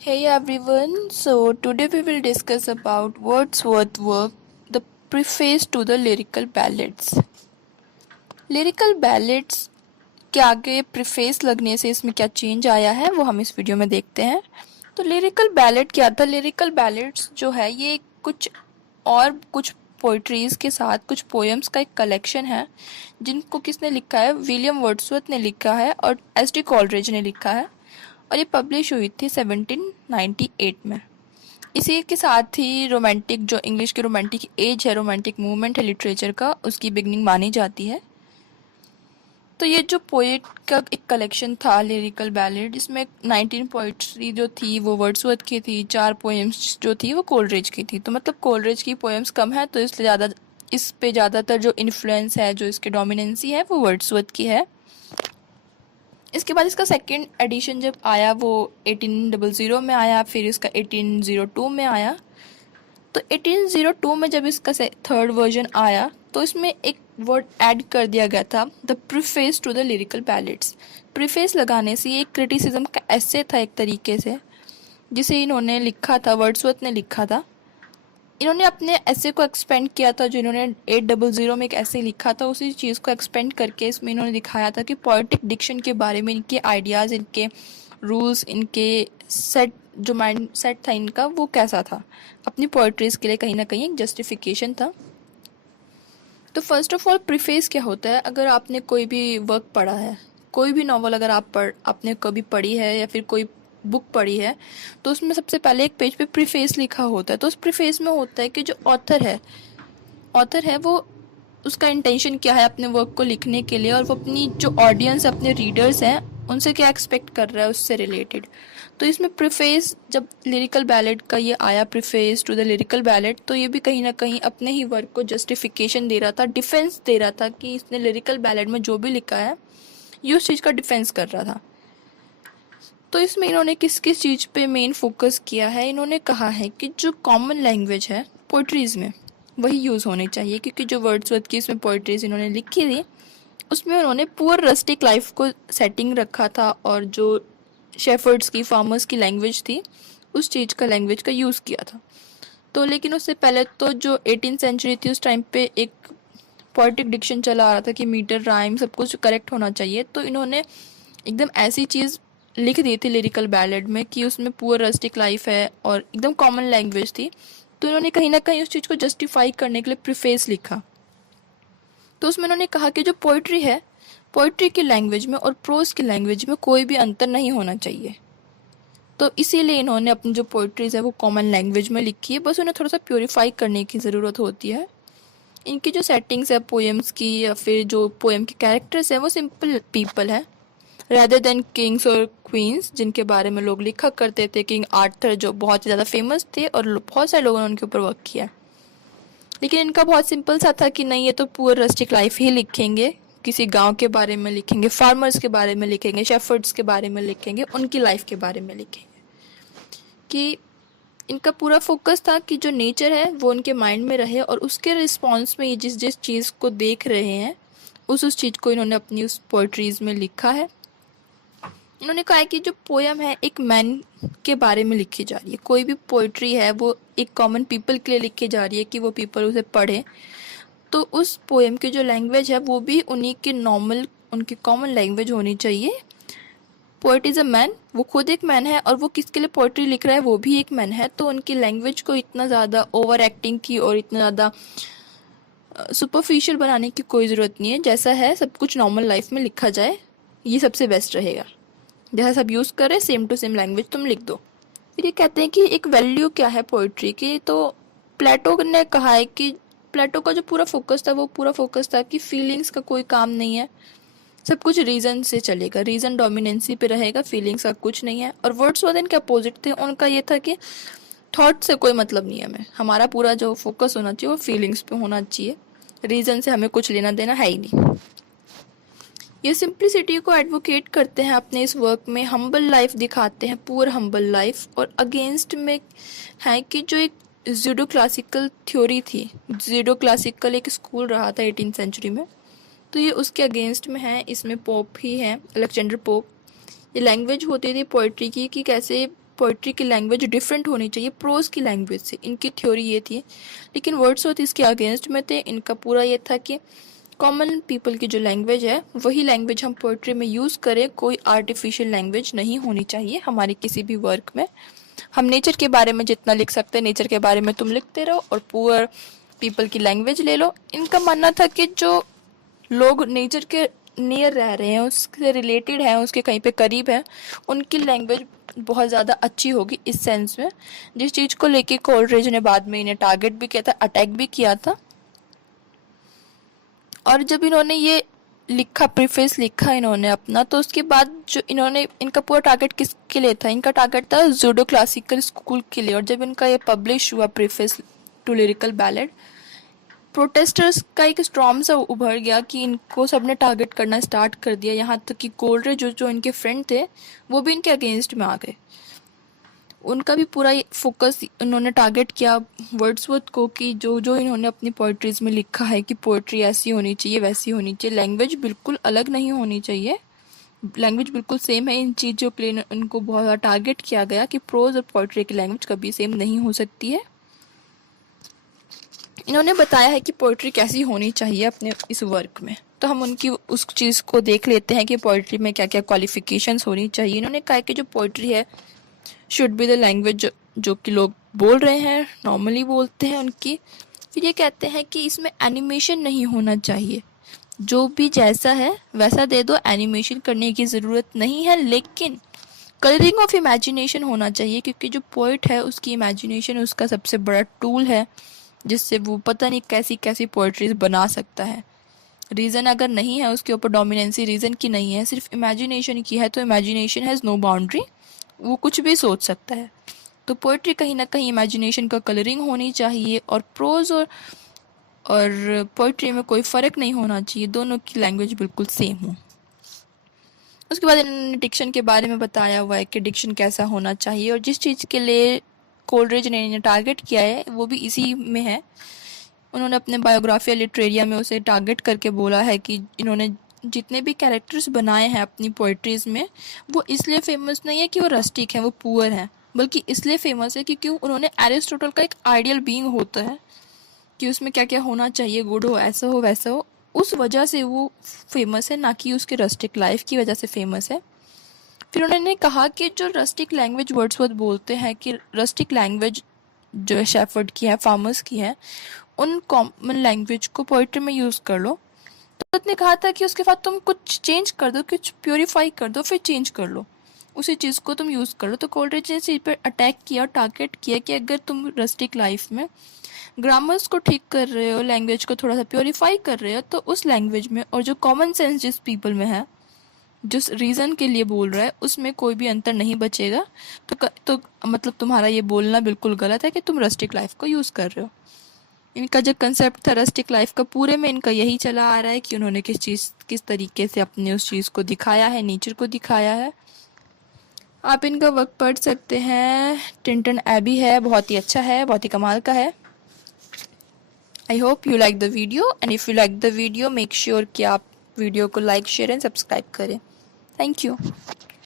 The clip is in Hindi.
Hey everyone, so today we will discuss about Wordsworth's work, The Preface to the Lyrical Ballads. Lyrical ballads के आगे प्रीफेस लगने से इसमें क्या चेंज आया है वो हम इस वीडियो में देखते हैं। तो लिरिकल बैलेड क्या था? लिरिकल बैलेड्स जो है ये कुछ पोइट्रीज के साथ कुछ पोएम्स का एक कलेक्शन है जिनको किसने लिखा है? विलियम वर्ड्सवर्थ ने लिखा है और एस.डी. कॉलरेज ने लिखा है और ये पब्लिश हुई थी 1798 में। इसी के साथ ही रोमांटिक जो इंग्लिश की रोमांटिक एज है, रोमांटिक मूवमेंट है लिटरेचर का, उसकी बिगनिंग मानी जाती है। तो ये जो पोएट का एक कलेक्शन था लिरिकल बैलेड, इसमें 19 पोइट्री जो थी वो वर्ड्सवर्थ की थी, 4 पोएम्स जो थी वो कोलरिज की थी। तो मतलब कोलरिज की पोएम्स कम है तो इसलिए इस पे ज़्यादातर जो इन्फ्लुएंस है, जो इसके डोमिनेंसी है वो वर्ड्सवर्थ की है। इसके बाद इसका सेकंड एडिशन जब आया वो 1800 में आया, फिर इसका 1802 में आया। तो 1802 में जब इसका थर्ड वर्जन आया तो इसमें एक वर्ड ऐड कर दिया गया था, the Preface to the Lyrical Ballads. Preface लगाने से ये एक क्रिटिसिज्म का एसे था एक तरीके से, जिसे इन्होंने लिखा था, वर्ड्सवर्थ ने लिखा था। इन्होंने अपने ऐसे को एक्सपेंड किया था, जो इन्होंने 800 में एक ऐसे लिखा था, उसी चीज़ को एक्सपेंड करके इसमें इन्होंने दिखाया था कि पोएटिक डिक्शन के बारे में, इनके आइडियाज़, इनके रूल्स, इनके सेट जो माइंड सेट था इनका वो कैसा था। अपनी पोएट्रीज के लिए कहीं ना कहीं एक जस्टिफिकेशन था। तो फर्स्ट ऑफ ऑल प्रीफेस क्या होता है? अगर आपने कोई भी वर्क पढ़ा है, कोई भी नॉवल अगर आपने कभी पढ़ी है या फिर कोई बुक पढ़ी है, तो उसमें सबसे पहले एक पेज पे प्रीफेस लिखा होता है। तो उस प्रीफेस में होता है कि जो ऑथर है वो उसका इंटेंशन क्या है अपने वर्क को लिखने के लिए, और वो अपनी जो ऑडियंस, अपने रीडर्स हैं, उनसे क्या एक्सपेक्ट कर रहा है उससे रिलेटेड। तो इसमें प्रीफेस जब लिरिकल बैलेड का ये आया, Preface to the Lyrical Ballad, तो ये भी कहीं ना कहीं अपने ही वर्क को जस्टिफिकेशन दे रहा था, डिफेंस दे रहा था कि इसने लिरिकल बैलेड में जो भी लिखा है ये उस चीज़ का डिफेंस कर रहा था। तो इसमें इन्होंने किस किस चीज़ पे मेन फोकस किया है? इन्होंने कहा है कि जो कॉमन लैंग्वेज है पोइट्रीज़ में वही यूज़ होनी चाहिए, क्योंकि जो वर्ड्सवर्थ की इसमें पोइट्रीज़ इन्होंने लिखी थी उसमें उन्होंने पुअर रस्टिक लाइफ को सेटिंग रखा था, और जो शेफर्ड्स की, फार्मर्स की लैंग्वेज थी उस चीज़ का, लैंग्वेज का यूज़ किया था। तो लेकिन उससे पहले तो जो 18th सेंचुरी थी उस टाइम पे एक पोएटिक डिक्शन चला आ रहा था कि मीटर, राइम सब कुछ करेक्ट होना चाहिए। तो इन्होंने एकदम ऐसी चीज़ लिख दी थी लिरिकल बैलेड में कि उसमें पुअर रस्टिक लाइफ है और एकदम कॉमन लैंग्वेज थी। तो इन्होंने कहीं ना कहीं उस चीज़ को जस्टिफाई करने के लिए प्रीफेस लिखा। तो उसमें उन्होंने कहा कि जो पोइट्री है, पोइट्री की लैंग्वेज में और प्रोज की लैंग्वेज में कोई भी अंतर नहीं होना चाहिए। तो इसीलिए इन्होंने अपनी जो पोइट्रीज है वो कॉमन लैंग्वेज में लिखी है, बस उन्हें थोड़ा सा प्योरीफाई करने की ज़रूरत होती है। इनकी जो सेटिंग्स है पोएम्स की, या फिर जो पोएम के कैरेक्टर्स हैं, वो सिंपल पीपल है रादर देन किंग्स और क्वींस, जिनके बारे में लोग लिखा करते थे। किंग आर्थर जो बहुत ज़्यादा फेमस थे और बहुत सारे लोगों ने उनके ऊपर वर्क किया, लेकिन इनका बहुत सिंपल सा था कि नहीं, ये तो पुअर रस्टिक लाइफ ही लिखेंगे, किसी गांव के बारे में लिखेंगे, फार्मर्स के बारे में लिखेंगे, शेफर्ड्स के बारे में लिखेंगे, उनकी लाइफ के बारे में लिखेंगे। कि इनका पूरा फोकस था कि जो नेचर है वो उनके माइंड में रहे, और उसके रिस्पॉन्स में ये जिस जिस चीज़ को देख रहे हैं उस चीज़ को इन्होंने अपनी उस पोइट्रीज में लिखा है। इन्होंने कहा है कि जो पोयम है एक मैन के बारे में लिखी जा रही है, कोई भी पोइट्री है वो एक कॉमन पीपल के लिए लिखी जा रही है कि वो पीपल उसे पढ़े। तो उस पोएम की जो लैंग्वेज है वो भी उन्हीं की नॉर्मल, उनकी कॉमन लैंग्वेज होनी चाहिए। पोएट इज़ अ मैन, वो खुद एक मैन है, और वो किसके लिए पोएट्री लिख रहा है वो भी एक मैन है। तो उनकी लैंग्वेज को इतना ज़्यादा ओवर एक्टिंग की और इतना ज़्यादा सुपरफिशियल बनाने की कोई ज़रूरत नहीं है। जैसा है सब कुछ नॉर्मल लाइफ में लिखा जाए, ये सबसे बेस्ट रहेगा। जैसा सब यूज़ कर रहे हैं सेम टू सेम लैंग्वेज तुम लिख दो। फिर ये कहते हैं कि एक वैल्यू क्या है पोइट्री की। तो प्लेटो ने कहा है कि प्लेटो का जो पूरा फोकस था वो पूरा फोकस था कि फीलिंग्स का कोई काम नहीं है, सब कुछ रीज़न से चलेगा, रीज़न डोमिनेंसी पे रहेगा, फीलिंग्स का कुछ नहीं है। और वर्ड्सवर्थ इनके अपोजिट थे, उनका ये था कि थॉट से कोई मतलब नहीं है हमें, हमारा पूरा जो फोकस होना चाहिए वो फीलिंग्स पे होना चाहिए, रीज़न से हमें कुछ लेना देना है ही नहीं। ये सिंप्लिसिटी को एडवोकेट करते हैं अपने इस वर्क में, हम्बल लाइफ दिखाते हैं, पुअर हम्बल लाइफ, और अगेंस्ट में है कि जो एक जूडो क्लासिकल थ्योरी थी, जूडो क्लासिकल एक स्कूल रहा था 18th सेंचुरी में, तो ये उसके अगेंस्ट में है। इसमें पोप ही हैं, अलेक्जेंडर पोप। ये लैंग्वेज होती थी पोइट्री की कि कैसे पोइट्री की लैंग्वेज डिफरेंट होनी चाहिए प्रोज की लैंग्वेज से, इनकी थ्योरी ये थी। लेकिन वर्ड्सवर्थ इसके अगेंस्ट में थे। इनका पूरा ये था कि कॉमन पीपल की जो लैंग्वेज है वही लैंग्वेज हम पोइट्री में यूज़ करें, कोई आर्टिफिशियल लैंग्वेज नहीं होनी चाहिए हमारे किसी भी वर्क में। हम नेचर के बारे में जितना लिख सकते हैं नेचर के बारे में तुम लिखते रहो और पुअर पीपल की लैंग्वेज ले लो। इनका मानना था कि जो लोग नेचर के नियर रह रहे हैं, उससे रिलेटेड हैं, उसके कहीं पे करीब हैं, उनकी लैंग्वेज बहुत ज़्यादा अच्छी होगी इस सेंस में। जिस चीज़ को लेके कोलरिज ने बाद में इन्हें टारगेट भी किया था, अटैक भी किया था। और जब इन्होंने ये लिखा, प्रीफेस लिखा इन्होंने अपना, तो उसके बाद जो इन्होंने, इनका पूरा टारगेट किसके लिए था? इनका टारगेट था जूडो क्लासिकल स्कूल के लिए। और जब इनका ये पब्लिश हुआ Preface to Lyrical Ballad, protesters का एक स्ट्रॉम सा उभर गया कि इनको सबने टारगेट करना स्टार्ट कर दिया। यहाँ तक कि कोलरिज जो इनके फ्रेंड थे वो भी इनके अगेंस्ट में आ गए। उनका भी पूरा फोकस इन्होंने टारगेट किया वर्ड्सवर्थ को कि जो इन्होंने अपनी पोइट्रीज में लिखा है कि पोइट्री ऐसी होनी चाहिए, वैसी होनी चाहिए, लैंग्वेज बिल्कुल अलग नहीं होनी चाहिए, लैंग्वेज बिल्कुल सेम है। इन चीज़ों के लिए उनको बहुत ज़्यादा टारगेट किया गया कि प्रोज और पोइट्री की लैंग्वेज कभी सेम नहीं हो सकती है। इन्होंने बताया है कि पोइट्री कैसी होनी चाहिए अपने इस वर्क में। तो हम उनकी उस चीज़ को देख लेते हैं कि पोइट्री में क्या क्या क्वालिफिकेशंस होनी चाहिए। इन्होंने कहा कि जो पोइट्री है शुड बी द लैंग्वेज जो कि लोग बोल रहे हैं, नॉर्मली बोलते हैं उनकी। फिर ये कहते हैं कि इसमें एनिमेशन नहीं होना चाहिए, जो भी जैसा है वैसा दे दो, एनिमेशन करने की ज़रूरत नहीं है। लेकिन कलरिंग ऑफ इमेजिनेशन होना चाहिए, क्योंकि जो पोइट है उसकी इमेजिनेशन उसका सबसे बड़ा टूल है, जिससे वो पता नहीं कैसी कैसी पोइट्रीज बना सकता है। रीज़न अगर नहीं है उसके ऊपर, डोमिनेंसी रीज़न की नहीं है, सिर्फ इमेजिनेशन की है, तो इमेजिनेशन हैज़ नो बाउंड्री, वो कुछ भी सोच सकता है। तो पोइट्री कहीं ना कहीं इमेजिनेशन का कलरिंग होनी चाहिए। और प्रोज और पोइट्री में कोई फ़र्क नहीं होना चाहिए, दोनों की लैंग्वेज बिल्कुल सेम हो। उसके बाद इन्होंने डिक्शन के बारे में बताया हुआ है कि डिक्शन कैसा होना चाहिए, और जिस चीज़ के लिए कोलरिज ने इन्हें टारगेट किया है वो भी इसी में है। उन्होंने अपने बायोग्राफिया लिटरेरिया में उसे टारगेट करके बोला है कि इन्होंने जितने भी कैरेक्टर्स बनाए हैं अपनी पोइट्रीज़ में, वो इसलिए फेमस नहीं है कि वो रस्टिक हैं, वो पुअर हैं, बल्कि इसलिए फेमस है क्योंकि उन्होंने एरिस्टोटल का एक आइडियल बीइंग होता है कि उसमें क्या क्या होना चाहिए, गुड हो, ऐसा हो, वैसा हो, उस वजह से वो फेमस है, ना कि उसके रस्टिक लाइफ की वजह से फेमस है। फिर उन्होंने कहा कि जो रस्टिक लैंग्वेज वर्ड्सवर्थ बोलते हैं कि रस्टिक लैंग्वेज जो शेफर्ड की है, फार्मर्स की है, उन कॉमन लैंग्वेज को पोइट्री में यूज़ कर लो। तो उसने कहा था कि उसके बाद तुम कुछ चेंज कर दो, कुछ प्योरीफाई कर दो, फिर चेंज कर लो, उसी चीज़ को तुम यूज़ कर लो। तो कोलरिज ने इस चीज़ पर अटैक किया, टारगेट किया कि अगर तुम रस्टिक लाइफ में ग्रामर्स को ठीक कर रहे हो, लैंग्वेज को थोड़ा सा प्योरीफाई कर रहे हो, तो उस लैंग्वेज में और जो कॉमन सेंस जिस पीपल में है, जिस रीज़न के लिए बोल रहा है, उसमें कोई भी अंतर नहीं बचेगा। तो मतलब तुम्हारा ये बोलना बिल्कुल गलत है कि तुम रस्टिक लाइफ को यूज़ कर रहे हो। इनका जो कंसेप्ट था रस्टिक लाइफ का, पूरे में इनका यही चला आ रहा है कि उन्होंने किस तरीके से अपने उस चीज़ को दिखाया है, नेचर को दिखाया है। आप इनका वर्क पढ़ सकते हैं, टिंटन एबी है, बहुत ही अच्छा है, बहुत ही कमाल का है। I hope you like the video, and if you like the video make sure कि आप वीडियो को लाइक, शेयर एंड सब्सक्राइब करें। Thank you.